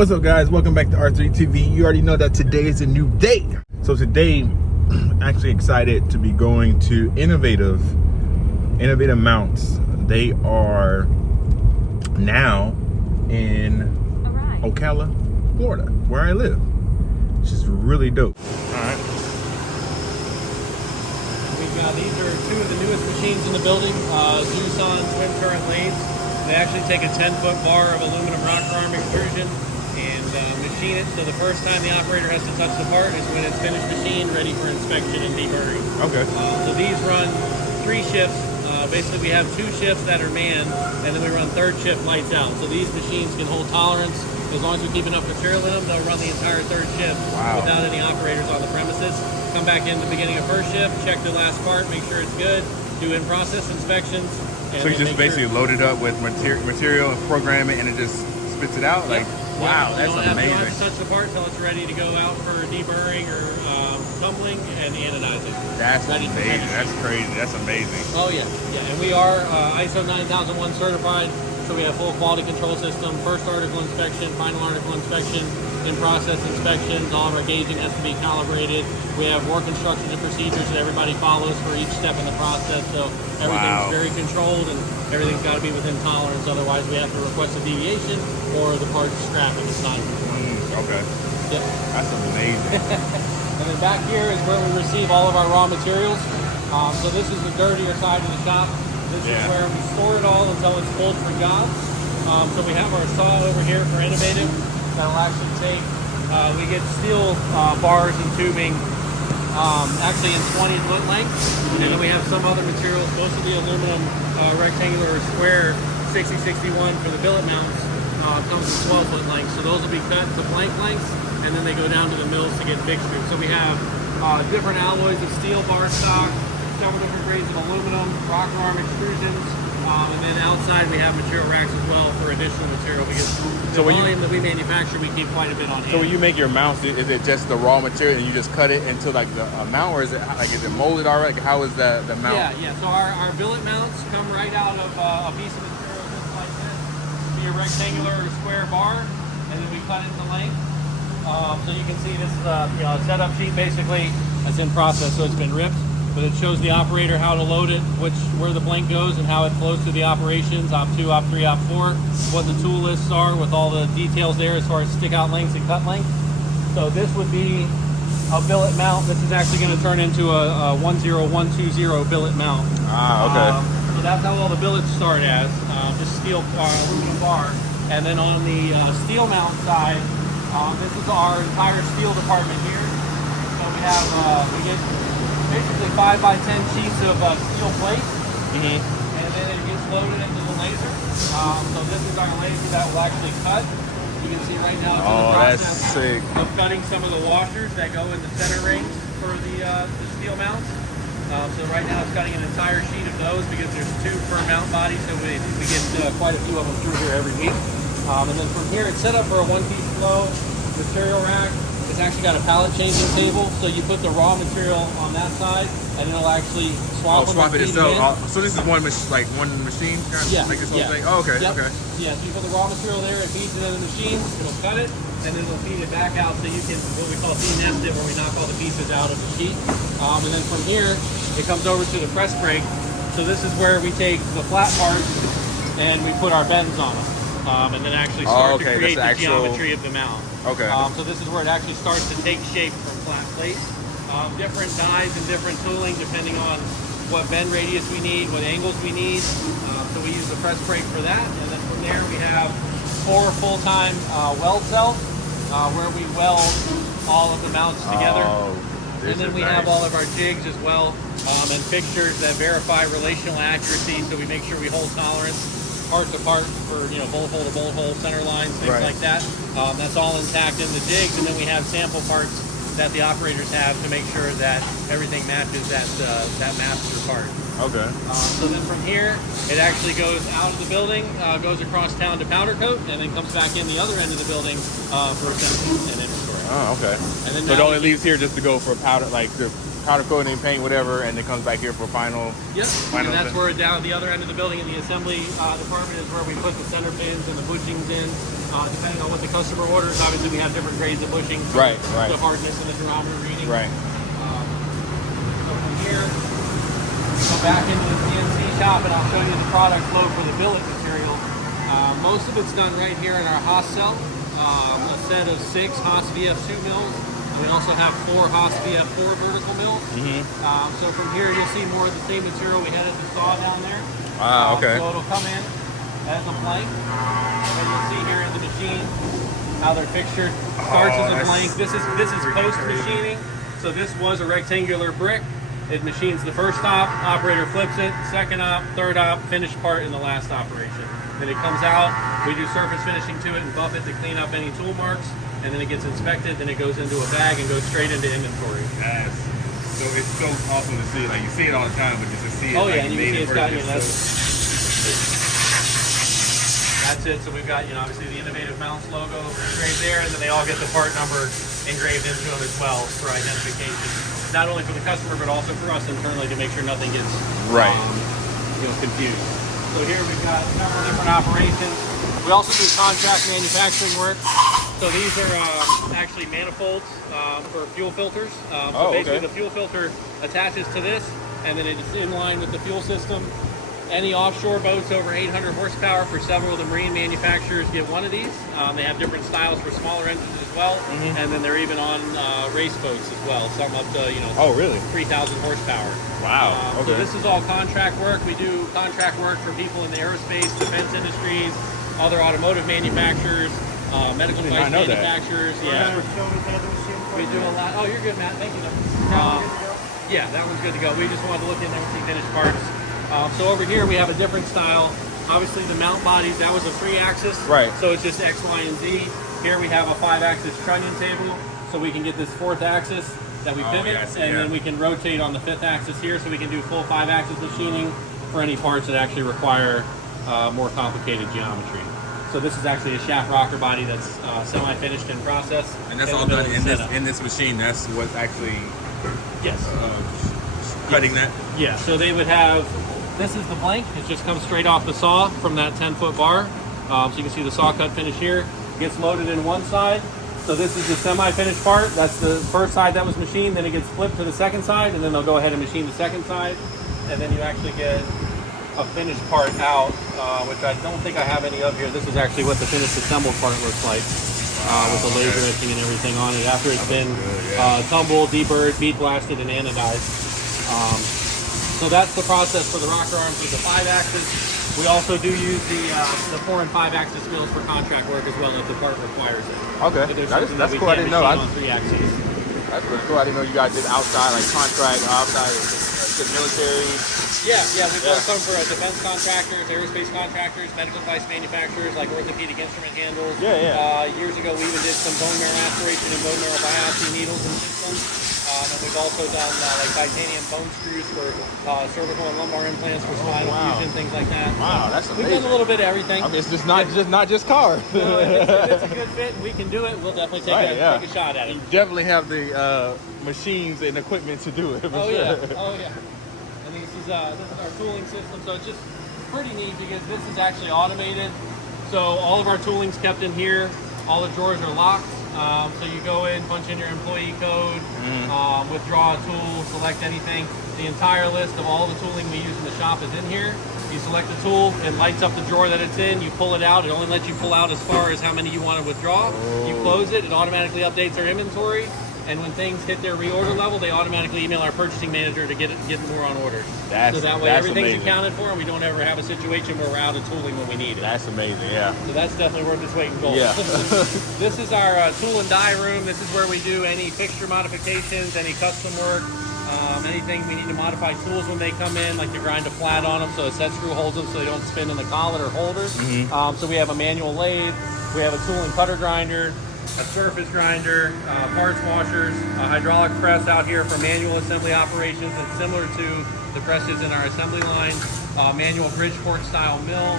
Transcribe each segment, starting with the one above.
What's up, guys? Welcome back to R3 TV. You already know that today is a new day. So today, actually excited to be going to Innovative Mounts. They are now in Ocala, Florida, where I live, which is really dope. All right. These are two of the newest machines in the building, Doosan twin current lathes. They actually take a 10-foot bar of aluminum rocker arm extrusion and machine it. So the first time the operator has to touch the part is when it's finished machined, ready for inspection and deburring. Okay. So these run 3 shifts. Basically, we have 2 shifts that are manned, and then we run 3rd shift lights out. So these machines can hold tolerance. As long as we keep enough material in them, they'll run the entire 3rd shift without any operators on the premises. Come back in the beginning of 1st shift, check the last part, make sure it's good, do in-process inspections. So you just basically load it up with material and program it, and it just spits it out? Like, wow, that's amazing. You don't have to touch the part until it's ready to go out for deburring or tumbling and anodizing. That's amazing. That's crazy. That's amazing. Oh, yeah. Yeah, and we are ISO 9001 certified. So we have full quality control system, first article inspection, final article inspection, in-process inspections. All of our gauging has to be calibrated. We have work instructions and procedures that everybody follows for each step in the process. So everything's very controlled and everything's got to be within tolerance. Otherwise, we have to request a deviation or the part's scrap if it's not. Okay. Yep. That's amazing. And then back here is where we receive all of our raw materials. So this is the dirtier side of the shop. This is where we store it all until it's pulled for jobs. So we have our saw over here for Innovative. That'll actually take, we get steel bars and tubing actually in 20-foot length. And then we have some other materials, most of the aluminum rectangular or square 6061 for the billet mounts comes in 12-foot length. So those will be cut to blank lengths, and then they go down to the mills to get fixtured. So we have different alloys of steel bar stock, several different grades of aluminum, rocker arm extrusions, and then outside we have material racks as well for additional material because the volume that we manufacture, we keep quite a bit on hand. So when you make your mounts, is it just the raw material and you just cut it into like the mount, or is it like, is it molded already? Like, how is the mount? Yeah. So our billet mounts come right out of a piece of material just like this. It'll be a rectangular or square bar, and then we cut into length. So you can see this is a setup sheet basically that's in process, so it's been ripped. But it shows the operator how to load it, where the blank goes and how it flows through the operations, Op 2, Op 3, Op 4, what the tool lists are with all the details there as far as stick out lengths and cut length. So this would be a billet mount. This is actually going to turn into a 10120 billet mount. Okay. So that's how all the billets start as, just steel aluminum bar. And then on the steel mount side, this is our entire steel department here. So we have, we get basically 5 by 10 sheets of steel plate, and then it gets loaded into the laser. So this is our laser that will actually cut. You can see right now it's in the process of cutting some of the washers that go in the center rings for the steel mounts. So right now it's cutting an entire sheet of those because there's 2 per mount body, so we get quite a few of them through here every week. And then from here it's set up for a 1-piece flow material rack. It's actually got a pallet changing table, so you put the raw material on that side, and it'll actually swap it itself. So this is one machine? Yeah. Like this whole thing? Oh, okay. Yep. Okay. Yeah, so you put the raw material there, it feeds it in the machine, it'll cut it, and then it'll feed it back out so you can, what we call de-nest it, where we knock all the pieces out of the sheet. And then from here, it comes over to the press brake. So this is where we take the flat parts and we put our bends on them. And then actually start to create the geometry of the mount. Okay. So this is where it actually starts to take shape from flat plate. Different dies and different tooling depending on what bend radius we need, what angles we need. So we use the press brake for that. And then from there we have 4 full-time weld cells where we weld all of the mounts together. And then we have all of our jigs as well and fixtures that verify relational accuracy, so we make sure we hold tolerance part to part for bolt hole to bolt hole, center lines, things like that. That's all intact in the jigs, and then we have sample parts that the operators have to make sure that everything matches that master part. Okay. So then from here, it actually goes out of the building, goes across town to powder coat, and then comes back in the other end of the building for assembly and inventory. Oh, okay. And then So it only leaves here just to go for powder, like the powder coating, paint, whatever, and it comes back here for final. Yep. Final And that's thing. where down the other end of the building in the assembly department is where we put the center pins and the bushings in. Depending on what the customer orders, obviously we have different grades of bushings. Right. The hardness and the durometer reading. Right. So from here, we go back into the CNC shop and I'll show you the product flow for the billet material. Most of it's done right here in our Haas cell. A set of 6 Haas VF2 mills. We also have 4 Haas VF4 vertical mills. So from here you'll see more of the same material we had at the saw down there. Okay. So it'll come in as a blank. And you'll see here in the machine how they're fixtured. Starts as a blank. This is post machining. So this was a rectangular brick. It machines the first op, operator flips it, second op, third op, finished part in the last operation. Then it comes out, we do surface finishing to it and buff it to clean up any tool marks, and then it gets inspected, then it goes into a bag and goes straight into inventory. Yes. So it's so awesome to see. Like you see it all the time, but just to see it. Oh like, yeah, and you can see it's got, you know, so... that's it. So we've got, you know, obviously the Innovative Mounts logo engraved there, and then they all get the part number engraved into them as well for identification. Not only for the customer, but also for us internally to make sure nothing gets confused. So here we've got several different operations. We also do contract manufacturing work. So these are actually manifolds for fuel filters. So basically the fuel filter attaches to this, and then it's in line with the fuel system. Any offshore boats over 800 horsepower for several of the marine manufacturers get one of these. They have different styles for smaller engines as well, and then they're even on race boats as well. Some up to 3,000 horsepower. Wow. So this is all contract work. We do contract work for people in the aerospace, defense industries, other automotive manufacturers, medical device manufacturers. Yeah. We do a lot. Oh, you're good, Matt. Thank you. Yeah, that one's good to go. We just wanted to look in there and see finished parts. So over here we have a different style. Obviously the mount bodies, that was a 3-axis. Right. So it's just X, Y, and Z. Here we have a 5-axis trunnion table, so we can get this 4th axis that we pivot, and then we can rotate on the 5th axis here, so we can do full 5-axis machining for any parts that actually require more complicated geometry. So this is actually a shaft rocker body that's semi-finished in process. And that's all done in this machine. That's what's actually cutting that? Yeah, so they would have, this is the blank. It just comes straight off the saw from that 10-foot bar. So you can see the saw cut finish here. Gets loaded in one side. So this is the semi-finished part. That's the first side that was machined. Then it gets flipped to the second side, and then they'll go ahead and machine the second side. And then you actually get a finished part out, which I don't think I have any of here. This is actually what the finished assembled part looks like. With the laser etching and everything on it after it's been tumbled, deburred, bead blasted, and anodized. So that's the process for the rocker arms with the 5-axis. We also do use the 4 and 5-axis mills for contract work as well if the part requires it. Okay, that's cool. I didn't know. On 3 axes. That's really cool. I didn't know you guys did outside, like contract, outside, military. Yeah, we've done some for defense contractors, aerospace contractors, medical device manufacturers like orthopedic instrument handles. Years ago, we even did some bone marrow aspiration and bone marrow biopsy needles and systems. And we've also done like titanium bone screws for cervical and lumbar implants for spinal fusion, things like that. Wow, that's amazing. We've done a little bit of everything. I mean, it's just not just cars. So if it's a good fit and we can do it, we'll definitely take a shot at it. You definitely have the machines and equipment to do it. Oh yeah. And this is our tooling system, so it's just pretty neat because this is actually automated. So all of our tooling's kept in here. All the drawers are locked. So you go in, punch in your employee code, withdraw a tool, select anything. The entire list of all the tooling we use in the shop is in here. You select the tool, it lights up the drawer that it's in, you pull it out. It only lets you pull out as far as how many you want to withdraw. You close it, it automatically updates our inventory. And when things hit their reorder level, they automatically email our purchasing manager to get more on order. So that way everything's amazing. Accounted for, and we don't ever have a situation where we're out of tooling when we need it. That's amazing, yeah. So that's definitely worth its weight in gold. Yeah. This is our tool and die room. This is where we do any fixture modifications, any custom work, anything we need to modify tools when they come in, like to grind a flat on them so a set screw holds them so they don't spin in the collet or holders. So we have a manual lathe, we have a tool and cutter grinder, a surface grinder, parts washers, a hydraulic press out here for manual assembly operations. It's similar to the presses in our assembly line. Manual Bridgeport style mill.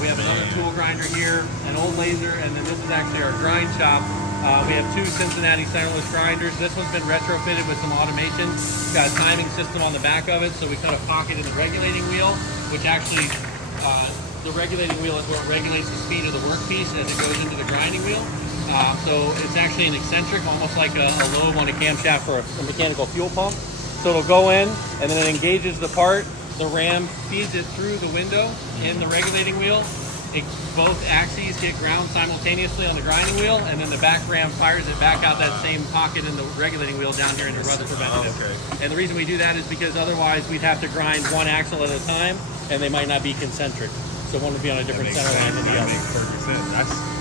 We have another tool grinder here, an old laser, and then this is actually our grind shop We have 2 Cincinnati centerless grinders. This one's been retrofitted with some automation. It's got a timing system on the back of it, so we cut a pocket in the regulating wheel, which actually, the regulating wheel is what regulates the speed of the workpiece as it goes into the grinding wheel. So it's actually an eccentric, almost like a lobe on a camshaft for a mechanical fuel pump. So it'll go in, and then it engages the part. The ram feeds it through the window in the regulating wheel. Both axes get ground simultaneously on the grinding wheel, and then the back ram fires it back out that same pocket in the regulating wheel down here into rudder preventative. Oh, okay. And the reason we do that is because otherwise we'd have to grind one axle at a time, and they might not be concentric. So one would be on a different center line than the other. That makes perfect sense.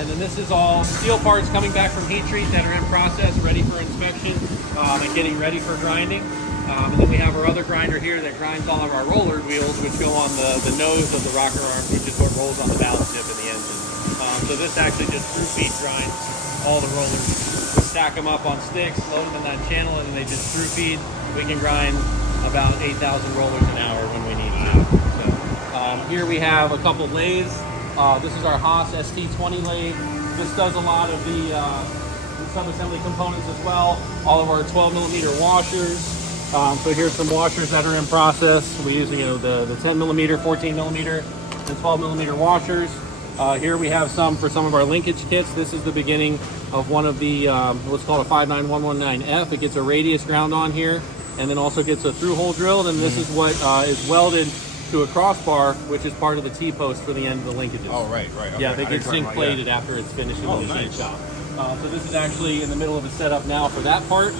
And then this is all steel parts coming back from heat treat that are in process, ready for inspection, and getting ready for grinding. And then we have our other grinder here that grinds all of our roller wheels, which go on the nose of the rocker arm, which is what rolls on the valve tip in the engine. So this actually just through feed grinds all the rollers. We stack them up on sticks, load them in that channel, and then they just through feed. We can grind about 8,000 rollers an hour when we need to. So, here we have a couple lathes. This is our Haas ST20 lathe. This does a lot of the sub-assembly components as well. All of our 12mm washers. So here's some washers that are in process. We use the 10mm, 14mm, and 12mm washers. Here we have some for some of our linkage kits. This is the beginning of one of the what's called a 59119F. It gets a radius ground on here, and then also gets a through hole drilled. And this is what is welded to a crossbar, which is part of the T-post for the end of the linkages. Oh, right. Okay. Yeah, they get zinc plated after it's finished in the machine shop. So this is actually in the middle of a setup now for that part.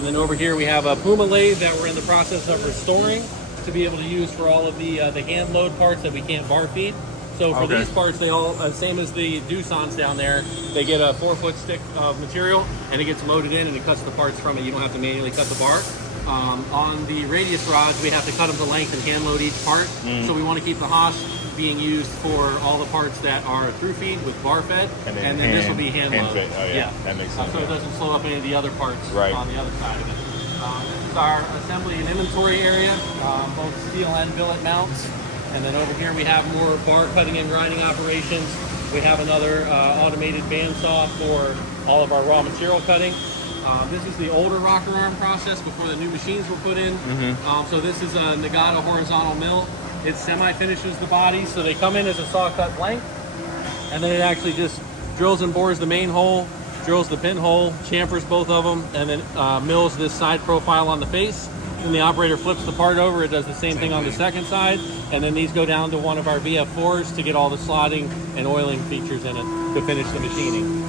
Then over here we have a Puma lathe that we're in the process of restoring to be able to use for all of the hand load parts that we can't bar feed. So for these parts, they all, same as the Doosan's down there, they get a 4-foot stick of material and it gets loaded in and it cuts the parts from it. You don't have to manually cut the bar. On the radius rods, we have to cut them to length and hand load each part. So we want to keep the Haas being used for all the parts that are through feed with bar fed, and then this will be hand load. Oh, yeah. That makes sense. So it doesn't slow up any of the other parts on the other side of it. This is our assembly and inventory area, both steel and billet mounts. And then over here we have more bar cutting and grinding operations. We have another automated bandsaw for all of our raw material cutting. This is the older rocker arm process before the new machines were put in. So this is a Nagata horizontal mill. It semi-finishes the body, so they come in as a saw cut blank, and then it actually just drills and bores the main hole, drills the pinhole, chamfers both of them, and then mills this side profile on the face. Then the operator flips the part over. It does the same thing on the second side, and then these go down to one of our VF4s to get all the slotting and oiling features in it to finish the machining.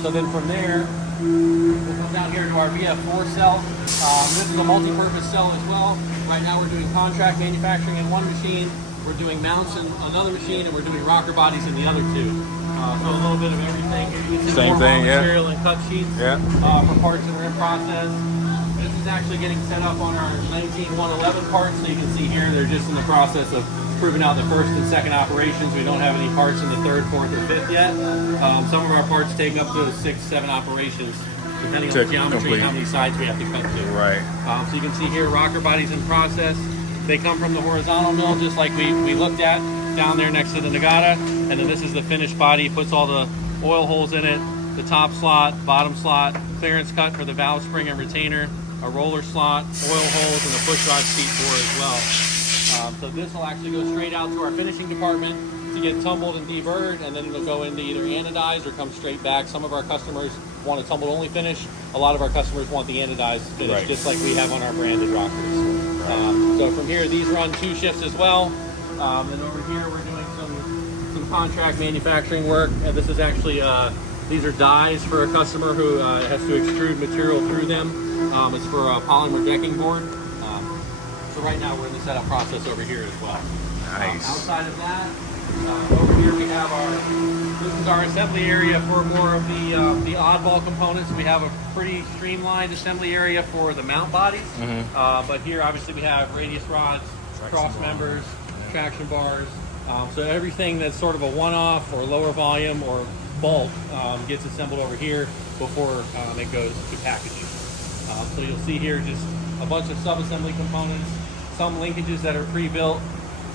So then from there, we'll come down here to our VF4 cell. This is a multi-purpose cell as well. Right now we're doing contract manufacturing in one machine, we're doing mounts in another machine, and we're doing rocker bodies in the other two. So a little bit of everything. You can see more raw material and cut sheets for parts that are in process. This is actually getting set up on our 19111 parts, so you can see here they're just in the process of proving out the first and second operations. We don't have any parts in the third, fourth, or fifth yet. Some of our parts take up to 6, 7 operations, depending on the geometry and how many sides we have to cut to. Right. So you can see here rocker bodies in process. They come from the horizontal mill, just like we looked at down there next to the Nagata. And then this is the finished body. Puts all the oil holes in it, the top slot, bottom slot, clearance cut for the valve spring and retainer, a roller slot, oil holes, and a push rod seat bore as well. So this will actually go straight out to our finishing department to get tumbled and deburred, and then it'll go into either anodized or come straight back. Some of our customers want a tumbled only finish. A lot of our customers want the anodized finish, just like we have on our branded rockers. So from here, these run 2 shifts as well. And over here, we're doing some contract manufacturing work. And this is actually, these are dies for a customer who has to extrude material through them. It's for a polymer decking board. So right now we're in the setup process over here as well. Nice. Outside of that, over here we have this is our assembly area for more of the oddball components. We have a pretty streamlined assembly area for the mount bodies. But here obviously we have radius rods, cross members, traction bars. So everything that's sort of a one-off or lower volume or bulk gets assembled over here before it goes to packaging. So you'll see here just a bunch of sub-assembly components, some linkages that are pre-built,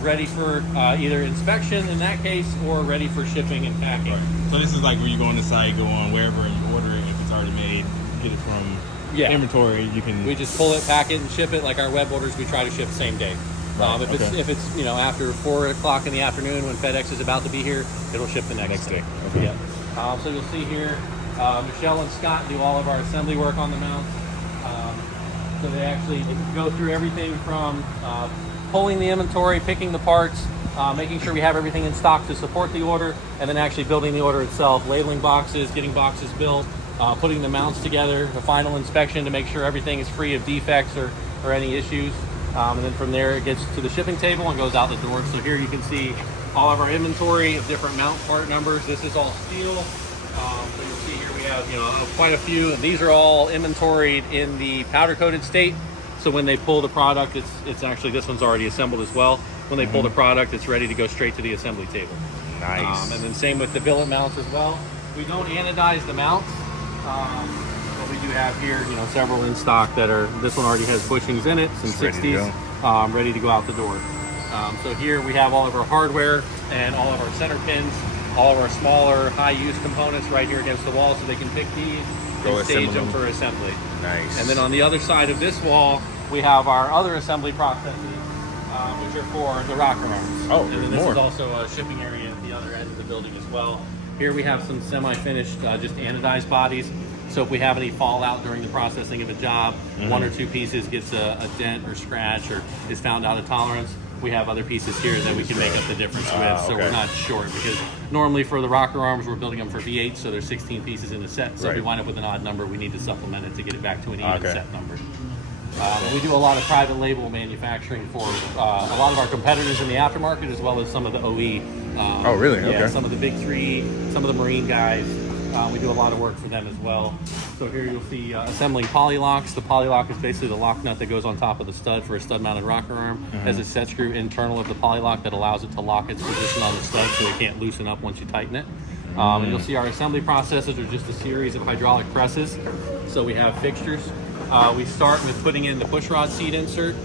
ready for either inspection in that case, or ready for shipping and packing. So this is like where you go on the site, go on wherever and you order it. If it's already made, get it from inventory. You can. We just pull it, pack it, and ship it. Like our web orders, we try to ship same day. Right, If it's you know, after 4 o'clock in the afternoon when FedEx is about to be here, it'll ship the next day. Okay. Yeah. So you'll see here, Michelle and Scott do all of our assembly work on the mounts. So they actually go through everything from pulling the inventory, picking the parts, making sure we have everything in stock to support the order, and then actually building the order itself, labeling boxes, getting boxes built, putting the mounts together, the final inspection to make sure everything is free of defects or any issues. And then from there it gets to the shipping table and goes out the door. So here you can see all of our inventory of different mount part numbers. This is all steel. So you'll see here we have quite a few. These are all inventoried in the powder coated state. So when they pull the product, it's actually, this one's already assembled as well. When they pull the product, it's ready to go straight to the assembly table. Nice. And then same with the billet mounts as well. We don't anodize the mounts. But we do have here, several in stock that are, this one already has bushings in it, some 60s, ready to go out the door. So here we have all of our hardware and all of our center pins, all of our smaller high-use components right here against the wall, so they can pick these and stage them for assembly. Nice. And then on the other side of this wall, we have our other assembly processes, which are for the rocker arms. Oh, and then this is also a shipping area at the other end of the building as well. Here we have some semi-finished, just anodized bodies. So if we have any fallout during the processing of a job, one or two pieces gets a dent or scratch or is found out of tolerance, we have other pieces here that we can make up the difference with, so we're not short. Because normally for the rocker arms, we're building them for V8, so there's 16 pieces in the set. So if we wind up with an odd number, we need to supplement it to get it back to an even set number. We do a lot of private label manufacturing for a lot of our competitors in the aftermarket, as well as some of the OE. Oh, really? Yeah, Okay. some of the big three, some of the marine guys. We do a lot of work for them as well. So here you'll see assembling polylocks. The polylock is basically the lock nut that goes on top of the stud for a stud-mounted rocker arm. Has a set screw internal of the polylock that allows it to lock its position on the stud so it can't loosen up once you tighten it. And you'll see our assembly processes are just a series of hydraulic presses. So we have fixtures. We start with putting in the pushrod seat insert.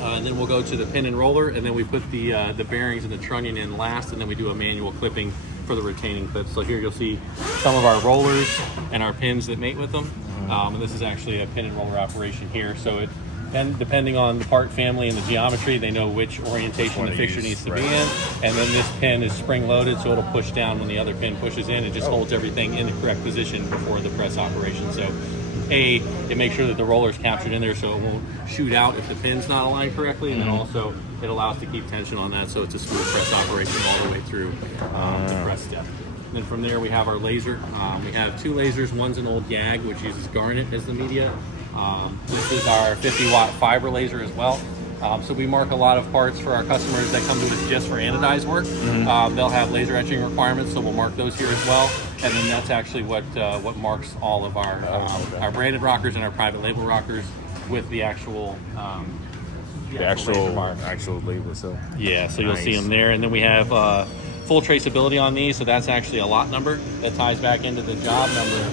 And then we'll go to the pin and roller, and then we put the bearings and the trunnion in last, and then we do a manual clipping for the retaining clips. So here you'll see some of our rollers and our pins that mate with them. And this is actually a pin and roller operation here. So then depending on the part family and the geometry, they know which orientation the fixture needs to be in. And then this pin is spring loaded, so it'll push down when the other pin pushes in. It just holds everything in the correct position before the press operation. So it makes sure that the roller's captured in there so it won't shoot out if the pin's not aligned correctly, and then also it allows to keep tension on that, so it's a smooth press operation all the way through the press step. And then from there we have our laser. We have two lasers. One's an old GAG, which uses garnet as the media. This is our 50-watt fiber laser as well. So we mark a lot of parts for our customers that come to us just for anodized work. They'll have laser etching requirements, so we'll mark those here as well. And then that's actually what marks all of our branded rockers and our private label rockers with the actual actual label. So so you'll see them there. And then we have full traceability on these, so that's actually a lot number that ties back into the job number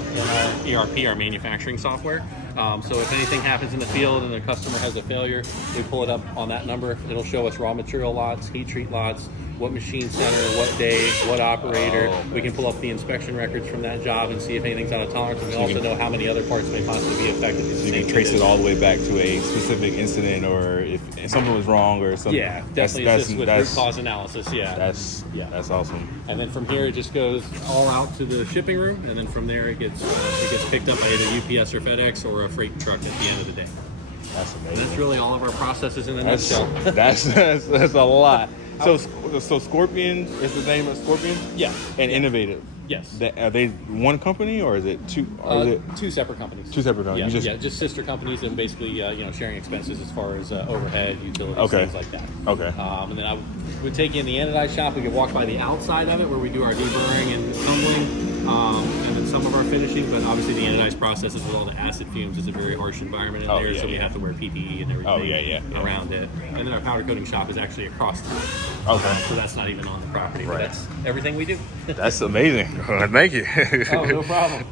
in our ERP, our manufacturing software. So if anything happens in the field and the customer has a failure, we pull it up on that number. It'll show us raw material lots, heat treat lots, what machine center, what day, what operator. We can pull up the inspection records from that job and see if anything's out of tolerance. And we also know how many other parts may possibly be affected. So you can trace it all the way back to a specific incident, or if something was wrong or something. Yeah, definitely assist with root cause analysis. That's awesome. And then from here it just goes all out to the shipping room, and then from there it gets picked up by either UPS or FedEx or a freight truck at the end of the day. That's amazing. And that's really all of our processes in a nutshell. That's a lot. So Scorpion is the name of Scorpion? Yeah. And Innovative? Yes. Are they one company, or is it two? Two separate companies. Two separate companies. Just sister companies, and basically sharing expenses as far as overhead, utilities, things like that. Okay. And then I would take you in the anodized shop. We could walk by the outside of it where we do our deburring and tumbling. And then some of our finishing, but obviously the anodized processes with all the acid fumes is a very harsh environment in there, so we have to wear PPE and everything around it. And then our powder coating shop is actually across the street. Okay. So that's not even on the property, but that's everything we do. That's amazing. Thank you. Oh, no problem.